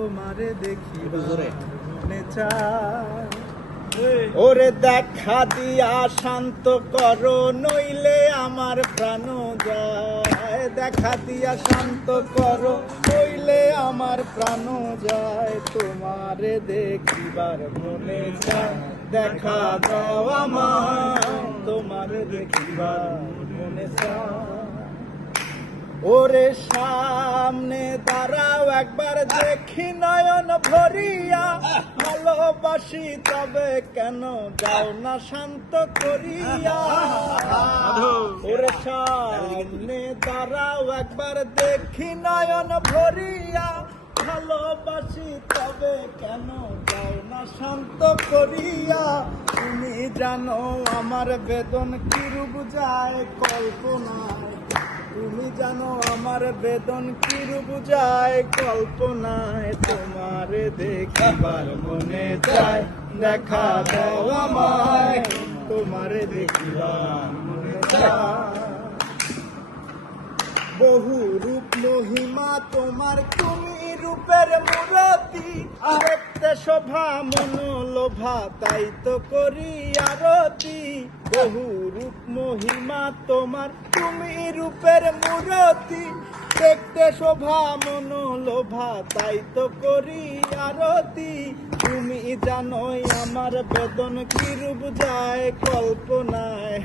তোমারে দেখিবার মনে চায়। ওরে দেখা দিয়া শান্ত করো, নইলে আমার প্রাণ যায়। দেখা দিয়া শান্ত করো, নইলে আমার প্রাণ যায়। তোমারে দেখিবার মনে চায়, দেখা দাও আমায়। তোমারে দেখিবার মনে চায়। ওরে সামনে দাঁড়াও, একবার দেখি নয়ন ভরিয়া। ভালোবাসি তবে কেন যাও না শান্ত করিয়া। ওরে সামনে দাঁড়াও, একবার দেখি নয়ন ভরিয়া। ভালোবাসি তবে কেন যাও না শান্ত করিয়া। তুমি জানো আমার বেদন কিরূপ যায় কল্পনায়। তুমি জানো আমার বেদন কিরূপ যায় কল্পনায়। তোমারে দেখিবার মনে চায়, দেখা দাও আমায়। তোমারে দেখিবার মনে চায়। বহু রূপ মহিমা তোমার, তুমি রূপের মূরতি। দেখতে শোভা মনোলোভা, তাই তো করি আরতি। বহু রূপ মহিমা তোমার, তুমি রূপের মূরতি। দেখতে শোভা মনোলোভা, তাই তো করি আরতি। তুমি জানোই আমার বেদন কিরূপ যায় কল্পনায়।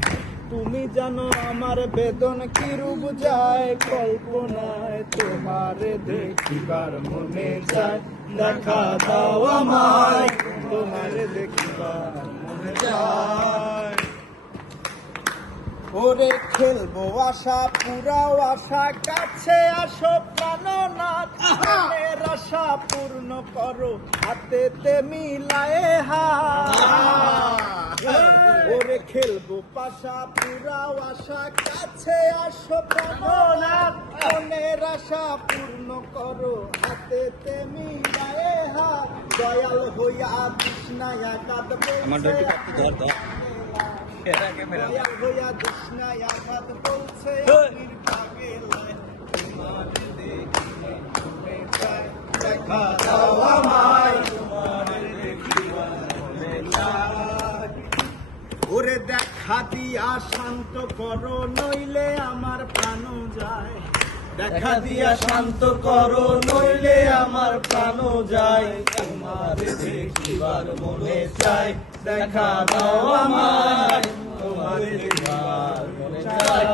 তুমি জানো আমার বেদন কিরূপ যায় কল্পনায়। তোমারে দেখিবার মনে চায়, দেখা দাও আমায়। তোমারে দেখিবার মনে চায়। ওরে খেলবো আশা পুরাও আশা, কাছে আসো প্রাণনাথ। মনের আশা পূর্ণ করো, হাতেতে মিলায়ে হাত। ওরে খেলবো পাশা পুরাও আশা, কাছে আসো প্রাণনাথ। মনের আশা পূর্ণ করো, হাতেতে মিলায়ে হাত। দয়াল হইয়া তৃষ্ণায়া কাঁদ বলছে, দয়াল হইয়া তৃষ্ণায় আঘাত বলছে। তোমারে দেখিলে মনে চায়, দেখা দাও আমায়। তোমারে দেখিবার মনে চায়। ওরে দেখা দিয়া শান্ত করো, নইলে আমার প্রাণ যায়। দেখা দিয়া শান্ত করো, নইলে আমার প্রাণ যায়। তোমারে দেখিবার মনে চায়, দেখা দাও আমায়। তোমারে দেখিবার মনে চায়।